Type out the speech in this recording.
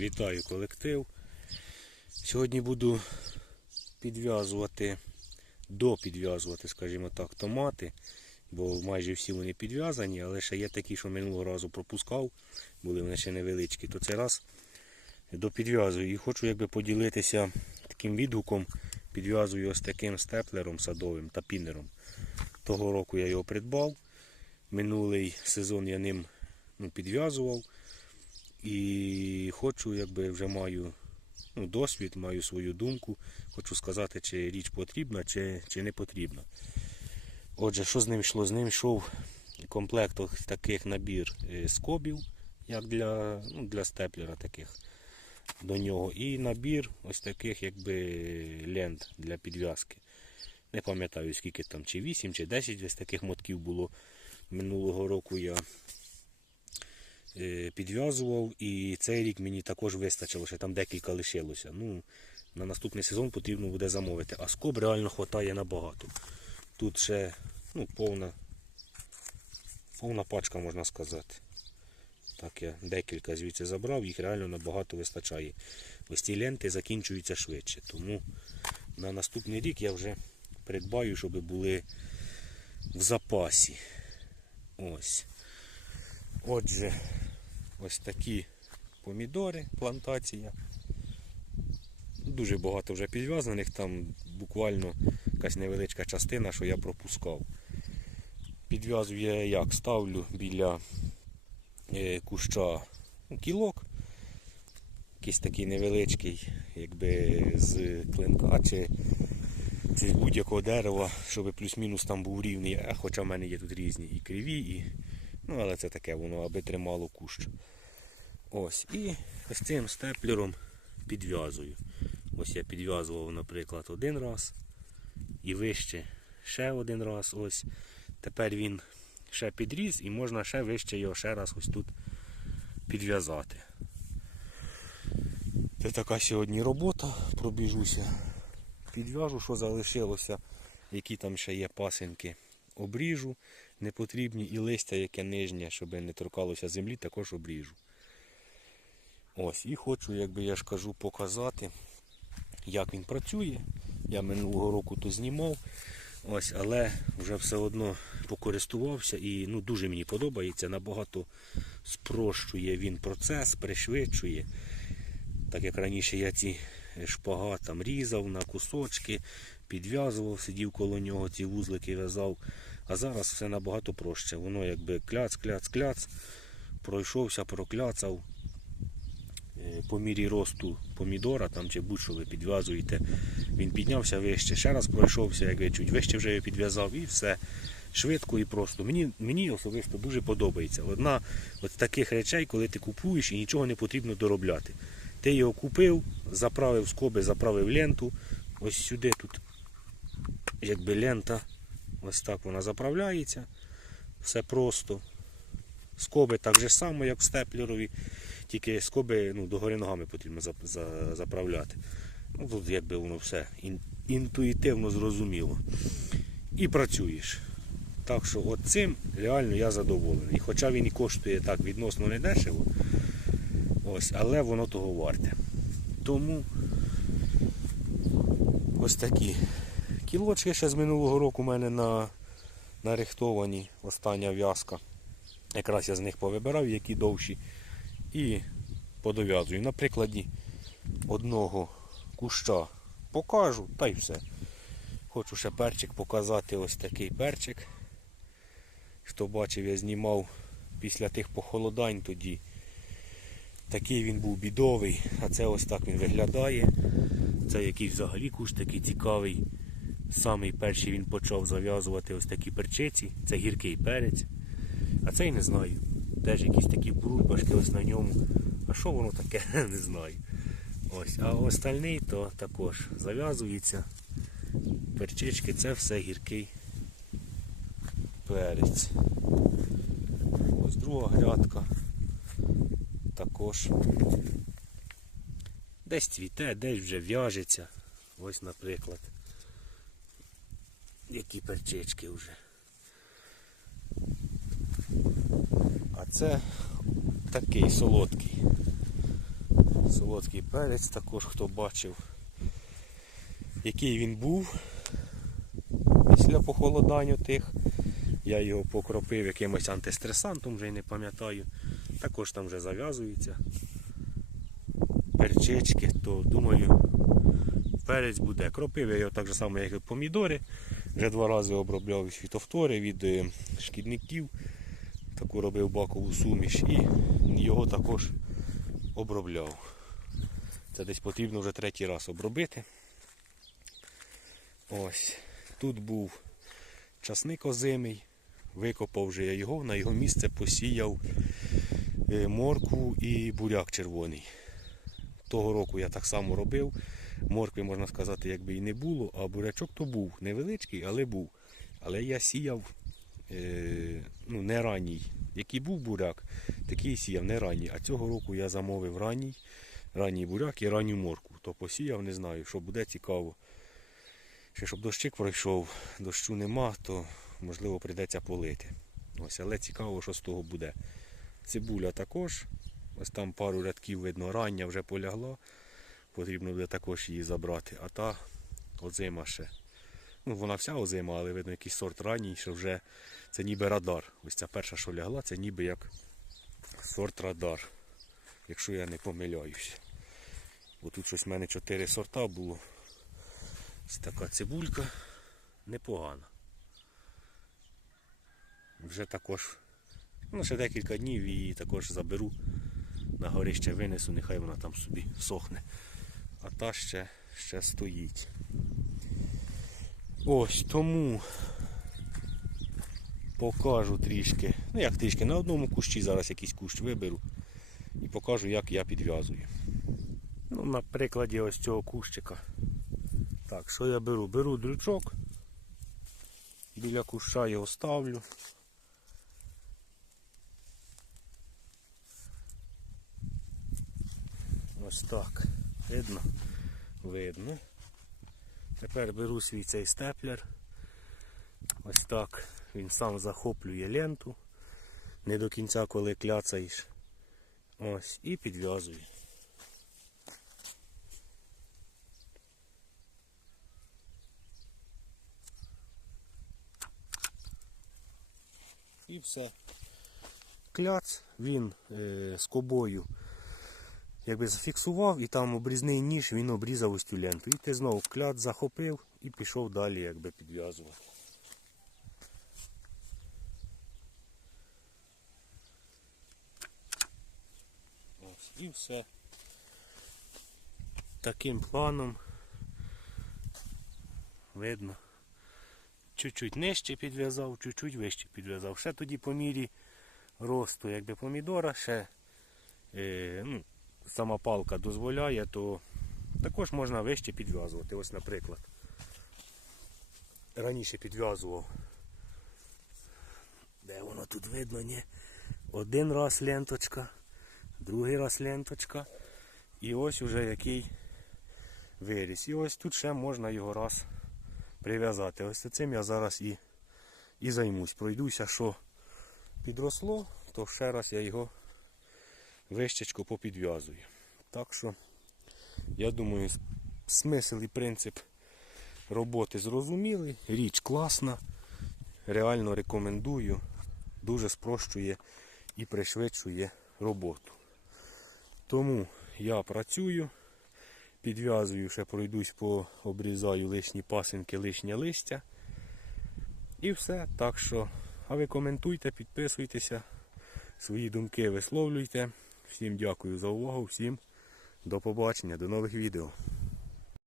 Вітаю колектив. Сьогодні буду підв'язувати, допідв'язувати, скажімо так, томати, бо майже всі вони підв'язані, але ще є такі, що минулого разу пропускав, були вони ще невеличкі, то цей раз допідв'язую. І хочу якби поділитися таким відгуком. Підв'язую ось таким степлером садовим та пінером. Того року я його придбав. Минулий сезон я ним ну, підв'язував. І хочу, якби вже маю ну, досвід, маю свою думку. Хочу сказати, чи річ потрібна, чи, чи не потрібна. Отже, що з ним йшло? З ним йшов комплект таких набір е, скобів, як для, ну, для степлера таких до нього. І набір ось таких якби лент для підв'язки. Не пам'ятаю скільки там, чи 8, чи 10 ось таких мотків було. Минулого року я підв'язував, і цей рік мені також вистачило, ще там декілька лишилося. Ну, на наступний сезон потрібно буде замовити. А скоб реально вистачає набагато. Тут ще ну, повна, повна пачка, можна сказати. Так, я декілька звідси забрав, їх реально набагато вистачає. Ось ці ленти закінчуються швидше. Тому на наступний рік я вже придбаю, щоб були в запасі. Ось. Отже, ось такі помідори, плантація. Дуже багато вже підв'язаних, там буквально якась невеличка частина, що я пропускав. Підв'язую я як? Ставлю біля е, куща ну, кілок, якийсь такий невеличкий, якби з клинка чи, з будь-якого дерева, щоб плюс-мінус там був рівний, хоча в мене є тут різні і криві, і, ну, але це таке воно, аби тримало кущ. Ось. І ось цим степлером підв'язую. Ось я підв'язував, наприклад, один раз і вище ще один раз. Ось. Тепер він ще підріс і можна ще вище його ще раз ось тут підв'язати. Це така сьогодні робота, пробіжуся, підв'яжу, що залишилося, які там ще є пасинки, обріжу непотрібні і листя, яке нижнє, щоб не торкалося землі, також обріжу. Ось, і хочу, якби я ж кажу, показати, як він працює. Я минулого року то знімав, ось, але вже все одно покористувався і ну, дуже мені подобається. Набагато спрощує він процес, пришвидшує. Так як раніше я ці шпагат там різав на кусочки, підв'язував, сидів коло нього, ці вузлики в'язав. А зараз все набагато проще. Воно якби кляц, кляц, кляц, пройшовся, прокляцав. Е, По мірі росту помідора там чи будь-що ви підв'язуєте, він піднявся вище, ще раз пройшовся, як ви чуть вище вже його підв'язав і все швидко і просто. Мені, мені особисто дуже подобається. Одна з таких речей, коли ти купуєш і нічого не потрібно доробляти. Ти його купив, заправив скоби, заправив ленту. Ось сюди тут якби лента. Ось так вона заправляється. Все просто. Скоби так же само, як степлерові, тільки скоби ну, догори ногами потрібно за, за, заправляти. Ну, Тут якби воно все ін, інтуїтивно зрозуміло. І працюєш. Так що от цим реально я задоволений. Хоча він і коштує так відносно недешево, ось, але воно того варте. Тому ось такі кілочки ще з минулого року у мене на, нарихтовані, остання в'язка. Якраз я з них повибирав, які довші. І подов'язую. На прикладі одного куща покажу, та й все. Хочу ще перчик показати ось такий перчик. Хто бачив, я знімав після тих похолодань тоді. Такий він був бідовий, а це ось так він виглядає. Це якийсь взагалі кущ такий цікавий. Самий перший він почав зав'язувати ось такі перчиці. Це гіркий перець. А цей не знаю. Теж якісь такі бульбашки ось на ньому. А що воно таке, не знаю. Ось. А остальний то також зав'язується. Перчички це все гіркий перець. Ось друга грядка. Також. Десь цвіте, десь вже в'яжеться. Ось, наприклад. Які перчички вже. А це такий солодкий. Заводський перець також хто бачив, який він був після похолодання тих. Я його покропив якимось антистресантом, вже й не пам'ятаю. Також там вже зав'язується. Перчички, то думаю, перець буде. Кропив я його так же само, як і помідори. Вже два рази обробляв від фітофтори, від е, шкідників. Таку робив бакову суміш і його також обробляв. Це десь потрібно вже третій раз обробити. Ось. Тут був часник озимий. Викопав вже я його, на його місце посіяв е, моркву і буряк червоний. Того року я так само робив. Моркви, можна сказати, якби і не було, а бурячок то був невеличкий, але був. Але я сіяв е, ну, не ранній. Який був буряк, такий сіяв не ранній. А цього року я замовив ранній, ранній буряк і ранню моркву. То посіяв, не знаю, що буде цікаво. Ще щоб дощик пройшов, дощу нема, то можливо прийдеться полити. Ось, але цікаво, що з того буде. Цибуля також. Ось там пару рядків видно, рання вже полягла. Потрібно буде також її забрати. А та озима ще. Ну, вона вся озима, але видно якийсь сорт ранній, що вже це ніби радар. Ось ця перша, що лягла, це ніби як сорт радар. Якщо я не помиляюсь. Бо тут щось в мене чотири сорта було. Ось така цибулька непогана. Вже також, ну ще декілька днів її також заберу. На горище винесу, нехай вона там собі сохне. А та ще, ще стоїть. Ось тому покажу трішки. Ну як трішки, на одному кущі зараз якийсь кущ виберу і покажу, як я підв'язую. Ну, на прикладі ось цього кущика. Так, що я беру? Беру дрючок, біля куща його ставлю. Ось так. Видно? Видно. Тепер беру свій цей степлер. Ось так. Він сам захоплює ленту. Не до кінця, коли кляцаєш. Ось, і підв'язую. І все. Кляц, він е, скобою якби зафіксував і там обрізний ніж, він обрізав ось цю ленту. І ти знову кляц захопив і пішов далі якби підв'язувати. Ось, і все. Таким планом видно. Чуть-чуть нижче підв'язав, чуть-чуть вище підв'язав. Ще тоді по мірі росту якби помідора, ще е, ну, сама палка дозволяє, то також можна вище підв'язувати. Ось, наприклад. Раніше підв'язував. Де воно тут видно, ні? Один раз ленточка, другий раз ленточка. І ось уже який виріс. І ось тут ще можна його раз прив'язати. Ось цим я зараз і, і займусь. Пройдуся, що підросло, то ще раз я його вищечко попідв'язую. Так що, я думаю, смисл і принцип роботи зрозумілий. Річ класна. Реально рекомендую. Дуже спрощує і пришвидшує роботу. Тому я працюю, підв'язую, ще пройдусь, пообрізаю лишні пасинки, лишнє листя. І все. Так що, а ви коментуйте, підписуйтеся, свої думки висловлюйте. Всім дякую за увагу, всім до побачення, до нових відео.